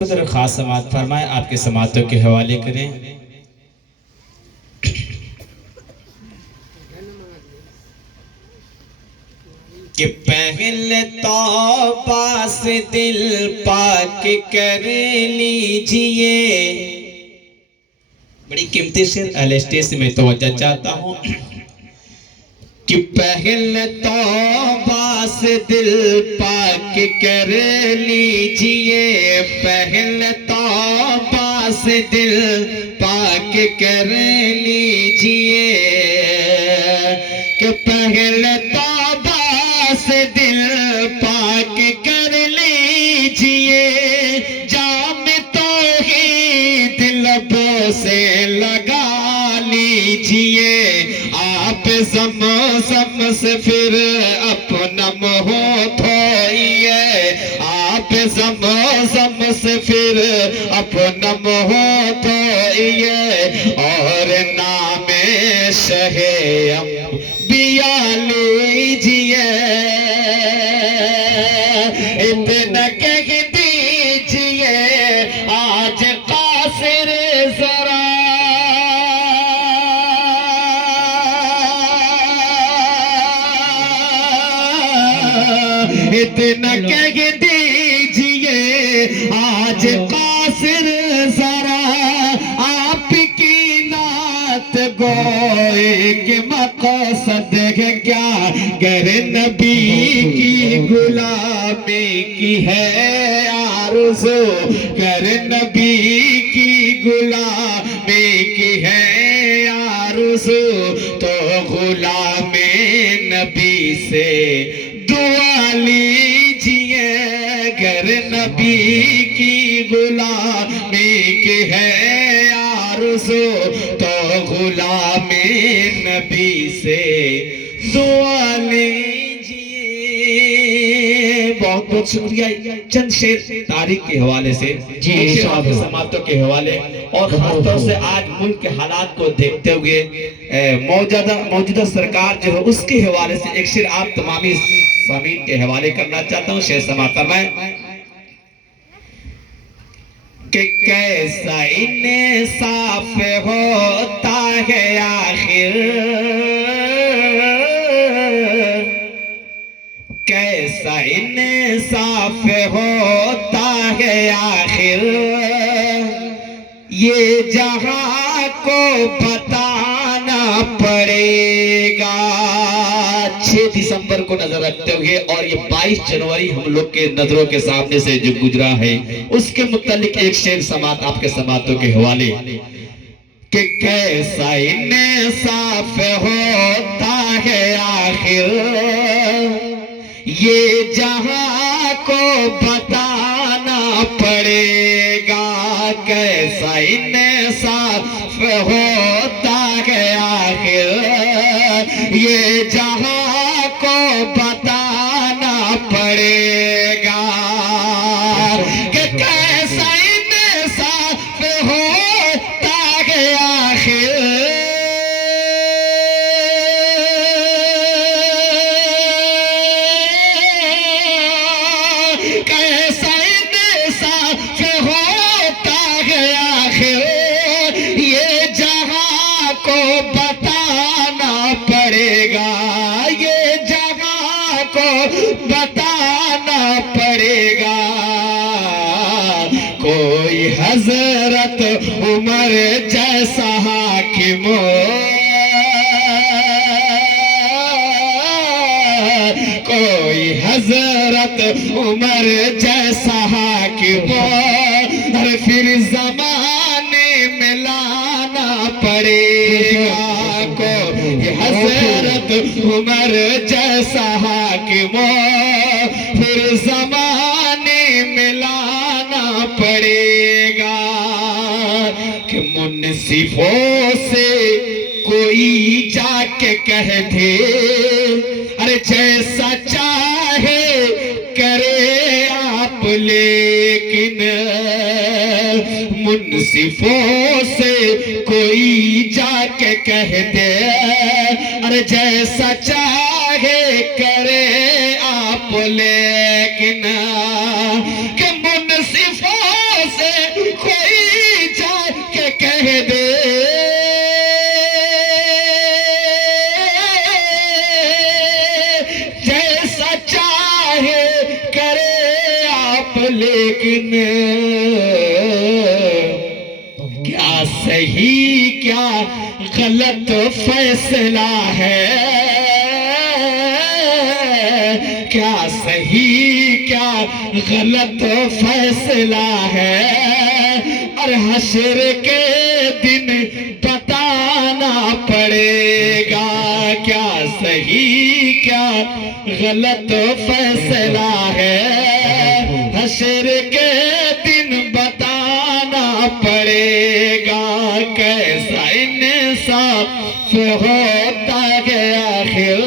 जरा खास समात फरमाए, आपके समातों के हवाले करें। कि पहले तौबा से दिल पाक कर लीजिए। बड़ी कीमती शेर अहले स्टेज में तवज्जो चाहता हूँ कि पहले तौबा से दिल पाक कर लीजिए। पहले तौबा से दिल पाक कर लीजिए। कि पहले तौबा से दिल पाक कर लीजिए। जाम तौहीद लबों से लगा लीजिए। आप ज़म से फिर अपना मुँह धोइए। आप ज़म से फिर अपना मुँह धोइए। और नाम शहे अंबिया लीजिए। इतना कह दीजिए आज कासिर जरा। इतना कह दीजिए आज कासिर जरा। आपकी नात गोए के मकसद है क्या? गर नबी की गुलामी की है आरज़ू। गर नबी की गुलामी की है आरज़ू। तो गुलामे नबी से दुआ लीजिए। गर नबी की गुलामी की है आरज़ू। तो गुलामे नबी से दुआ लीजिए। बहुत बहुत शुक्रिया। चंद शेर तारीख के हवाले से, जी समातों के हवाले, और खासतौर से आज मुल्क के हालात को देखते हुए मौजूदा सरकार जो है उसके हवाले से एक शेर आप तमामी सामीन के हवाले करना चाहता हूँ। शेर समाता मैं कि कैसा इंसाफ होता है आखिर। कैसा इंसाफ होता है आखिर। ये जहां को बताना पड़ेगा। 6 दिसंबर को नजर रखते हुए और ये 22 जनवरी हम लोग के नजरों के सामने से जो गुजरा है उसके मुतालिक एक शेर समात आपके समातों के हवाले कि कैसा इंसाफ होता है आखिर। ये जहां को बताना पड़ेगा। कैसा इंसाफ होता है आखिर। ये जहां को बताना पड़ेगा कि कैसा इंसाफ होता है आखिर। कैसा इंसाफ होता है आखिर। ये जहां को बताना पड़ेगा। ये जहां को बताना पड़ेगा। कोई हजरत उमर जैसा हाकिम, कोई हजरत उमर जैसा हाकिम और फिर जमाने में लाना पड़ेगा। कोई हजरत उमर जैसा हाकिम फिर जमाने में लाना पड़ेगा। कि मुन्सिफों से कोई जाके कह दे अरे जैसा चाहे करे आप। लेकिन मुन्सिफों से कोई जाके कह दे अरे जैसा चाहे करे आप। लेकिन कि मुन्सिफों क्या सही क्या गलत फैसला है, क्या सही क्या गलत फैसला है, और हश्र के दिन बताना पड़ेगा। क्या सही क्या गलत फैसला है, हश्र के दिन बताना पड़ेगा। कैसा इंसाफ होता है आखिर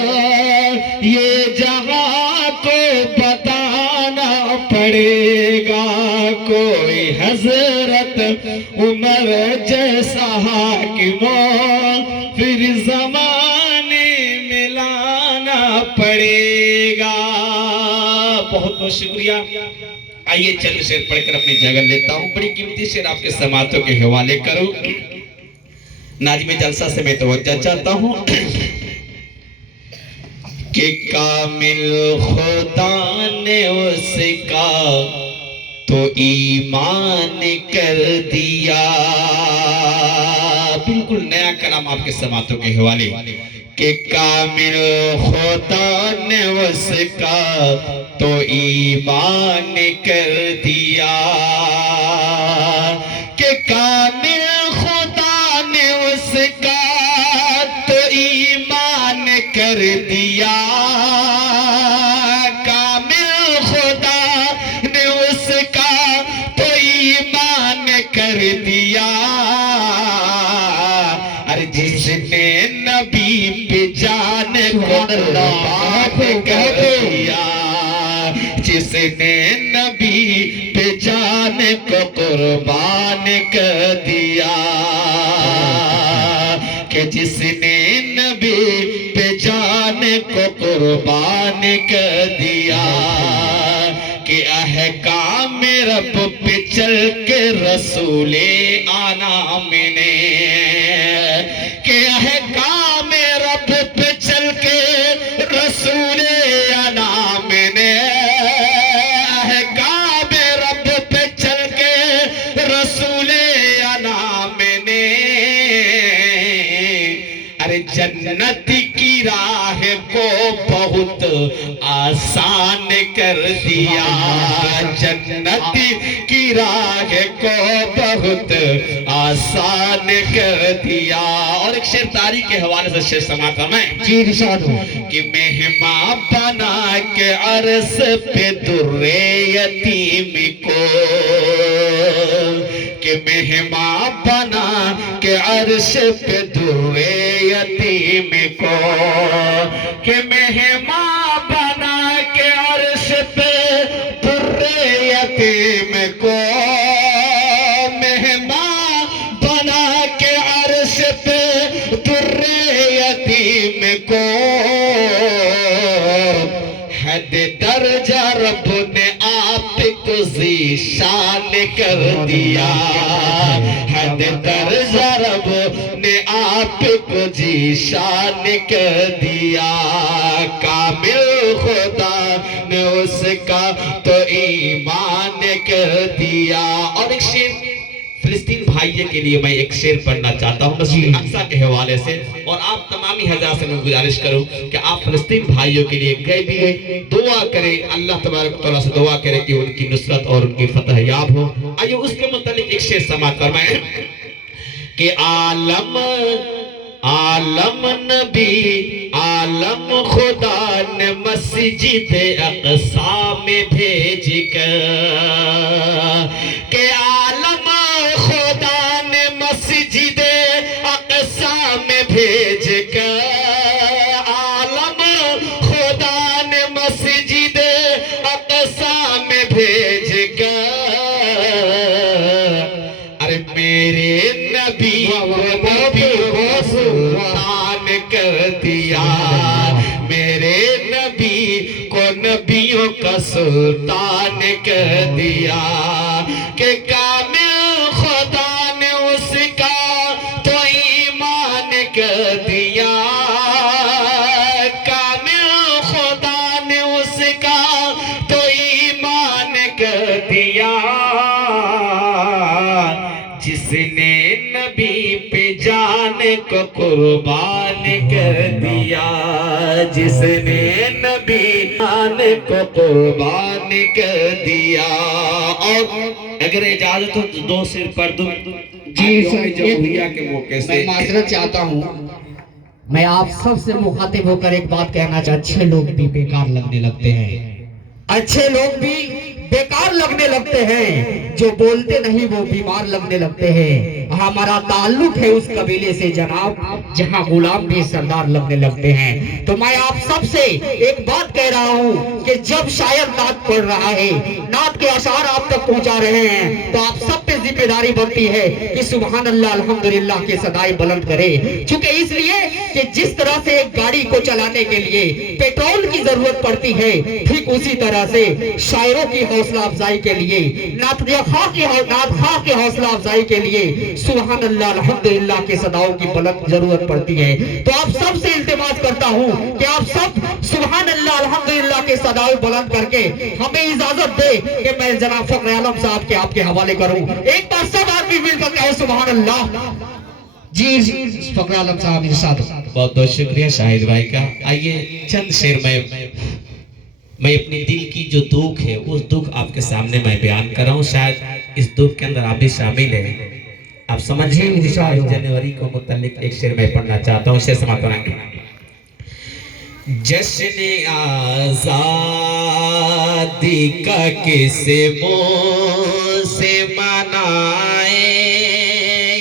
ये जहां को बताना पड़ेगा। कोई हजरत उमर जैसा हाकिमो फिर जमाने में लाना पड़ेगा। बहुत बहुत शुक्रिया। आइए चंद शेर पढ़कर अपनी जगह लेता हूँ। बड़ी कीमती शेर आपके समातों के हवाले करूं। नाज़िम जलसा से मैं तवज्जो चाहता हूँ कि कामिल खुदा ने उसका तो ईमान कर दिया। बिल्कुल नया कलाम आपके समातों के हवाले कि कामिल खुदा ने उसका तो ईमान कर दिया। कि कामिल खुदा ने उसका तो ईमान कर दिया। कामिल खुदा ने उसका तो ईमान कर दिया। अरे जिसने नबी पे जान को कुर्बान कर दिया, जिसने नबी पे जान को कुर्बान कर दिया। कि जिसने नबी पे जान को कुर्बान कर दिया। कि अहकाम रब पे चल के रसूले आना मैंने। कि अहकाम रब पे चल के रसूले आना मैंने। अहकाम रब पे चल के रसूले आना मैंने। अरे जन्नत की राह को बहुत आसान कर दिया। जन्नत की राह को बहुत आसान कर दिया। और एक शेर तारीख के हवाले से शेर समाता मैं जी इरशाद हो कि मेहमान बना के अर्श पे दुर्रे यतीम को। कि मेहमान बना के अर्श पे दुर्रे यतीम को। कि मेहमान बना के अर्श पे दुर्रे यतीम को। मेहमान बना के अर्श पे दुर्रे यतीम को। हद दर्जा रब ने आपको ज़ीशान कर दिया। हद दर्जा रब ने आपको ज़ीशान कर दिया। कामिल खुदा ने उसका तो ईमान कर दिया। और एक शेर फिलिस्तीन भाइयों के लिए मैं एक शेर पढ़ना चाहता हूँ मस्जिद अक्सा के हवाले से। और आप तमामी हज़रात से मैं गुजारिश करूँ कि आप फिलिस्तीन भाइयों के लिए गए भी दुआ करें। अल्लाह तबारक व तआला से दुआ करें कि उनकी नुसरत और उनकी फतह याब हो। आइए उसके मुतालिक एक शेर समाअत फरमाएं कि आलम आलम नबी आलम खुदा ने मस्जिद अक्सा में भेज कर। के आलम खुदा ने मस्जिद अक्सा में भेज कर। आलम खुदा ने मस्जिद अक्सा में भेज कर। अरे मेरे नबी को सुल्तान कर दिया। मेरे नबी को नबियों का सुल्तान कर दिया। कि कामिल खुदा ने उसका तो ईमान कर दिया। कामिल खुदा ने उसका तो ईमान कर दिया। जिसने नबी पे जान को कुर्बान कर दिया, जिसने नबी जान को कुर्बान कर दिया। और अगर इजाजत हो तो 2 सिर पर दूं जी जमहूरिया के मौके से। मैं माजरत चाहता हूँ, मैं आप सबसे मुखातिब होकर एक बात कहना चाहता, अच्छे लोग भी बेकार लगने लगते हैं, अच्छे लोग भी बेकार लगने लगते हैं, जो बोलते नहीं वो बीमार लगने लगते हैं। हमारा ताल्लुक है उस कबीले से जनाब, जहां गुलाम भी सरदार लगने लगते हैं। तो मैं आप सबसे एक बात कह रहा हूं कि जब शायर नात पढ़ रहा है, नात के अशार आप तक पहुंचा रहे हैं, तो आप सब पे जिम्मेदारी बनती है कि सुभान अल्लाह अल्हम्दुलिल्लाह के सदाई बुलंद करे। चूंकि इसलिए कि जिस तरह से एक गाड़ी को चलाने के लिए पेट्रोल की जरूरत पड़ती है, ठीक उसी तरह से शायरों की हौसला अफजाई के लिए, नात खा की हौसला अफजाई के लिए सुभान अल्लाह अल्हम्दुलिल्लाह के सदाओं की बुलंद जरूरत पड़ती है। तो आप सबसे इल्तिमास करता हूं कि आप सब सुभान अल्लाह अल्हम्दुलिल्लाह के सदाओं बुलंद करके हमें इजाजत दे कि मैं जनाब फखर आलम साहब के आपके हवाले करूं। एक बार सब आदमी मिलकर कहे सुभान अल्लाह। जी फखर आलम साहब इरशाद। बहुत बहुत शुक्रिया शाहिद भाई का। आइए चंद शेर में मैं अपने दिल की जो दुख है उस दुख आपके सामने मैं बयान कर रहा हूँ। शायद इस दुख के अंदर आप भी शामिल हैं, आप समझिए। 22 जनवरी को मुतल्लिक एक शेर मैं पढ़ना चाहता हूँ, शेर समाप्त करेंगे। जश्न आजादी का किसे मुंह से मनाए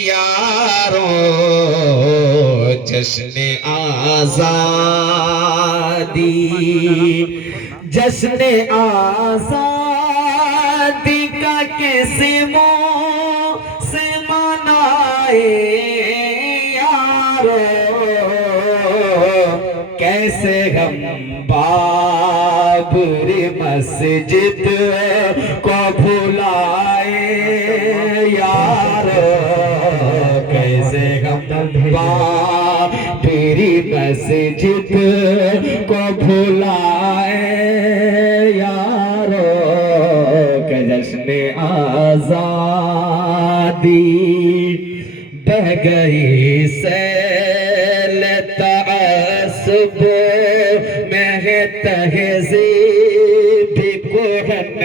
यारो, जश्न आजादी, जश्न आजादी का किसे मुंह से मनाए यारो, कैसे हम बाबरी मस्जिद को भुलाए यारो, कैसे हम बाबरी मस्जिद को भुलाए यारो, के जश्न आजादी बह गई सैल तअस्सुब में तहज़ीब कुहन,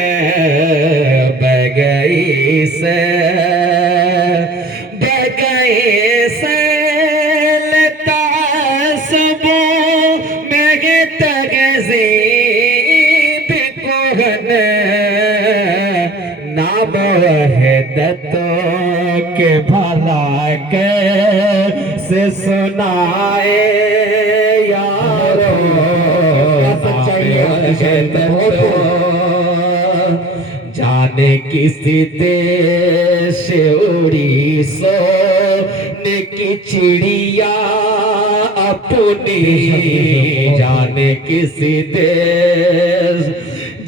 बह गई सैल, बह गई सैल तअस्सुब में तहज़ीब कुहन, नाम वहदतों के भला कैसे सुनाए यारो, जाने किसी देश उड़ी सोने की चिड़िया अपनी, जाने किसी देश,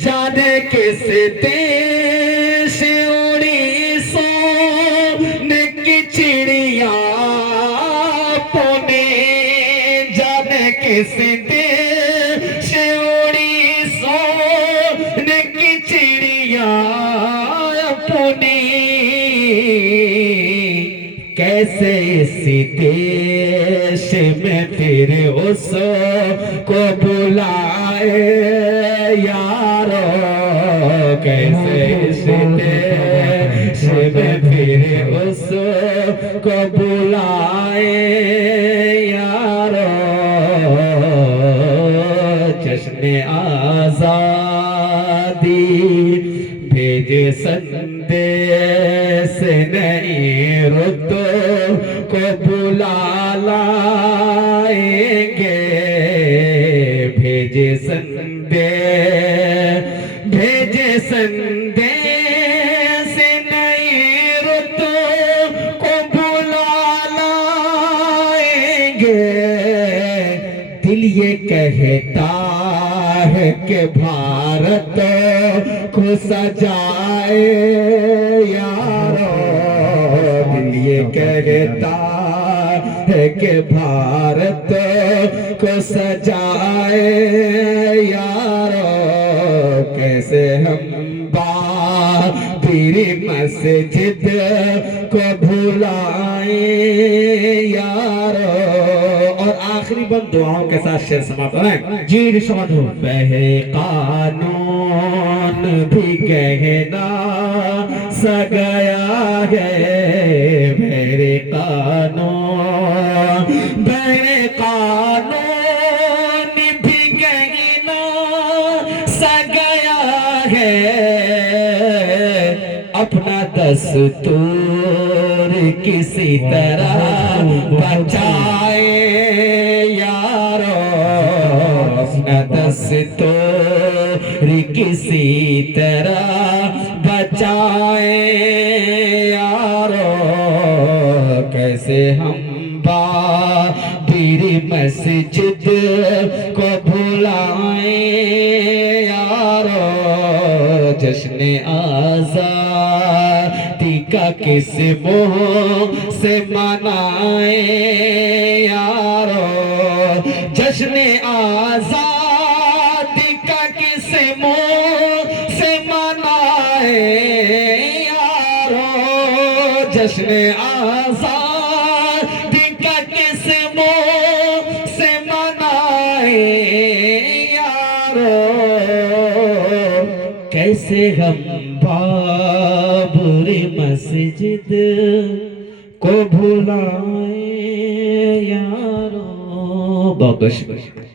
जाने किसी देश उड़ी सोने की चिड़िया अपनी, जाने किसी देश उड़ी सोने की चिड़िया अपनी, कैसे इसी देश में फिर उसको बुलाए यारो, कैसे इस देश में फिर उसको बुलाए यारो, जश्न आजादी भेजे संदेश नई रुत को बुला लाएंगे, भेजे संदेश, भेजे संदेश नई रुत को बुला लाएंगे, दिल ये कहता है कि भारत को सजाए यारो, दिल ये कहता है कि भारत को सजाए यारो, कैसे हम तेरे मस्जिद को भुलाए यारो। और आखिरी बंद दुआओं के साथ शेर समाप्त करें। जी इरशाद हो। वह कानून भी कहना सा गया है, मेरे कानून भी कहना सा गया है। अपना दस्तूर किसी तरह बचाए यारो, अपना दस्तूर किसी तरह बचाए यारो। कैसे हम बाबरी मस्जिद को भुलाए यारो, जश्न आज़ादी का किस मुँह से मनाए यारो, जश्न आज़ादी का किस मुँह से मनाए यारो, जश्न आज़ादी का किस मुँह से मनाए यारो। कैसे हम बाबरी मस्जिद को भुलाए यारो। बहुत बहुत शुक्रिया।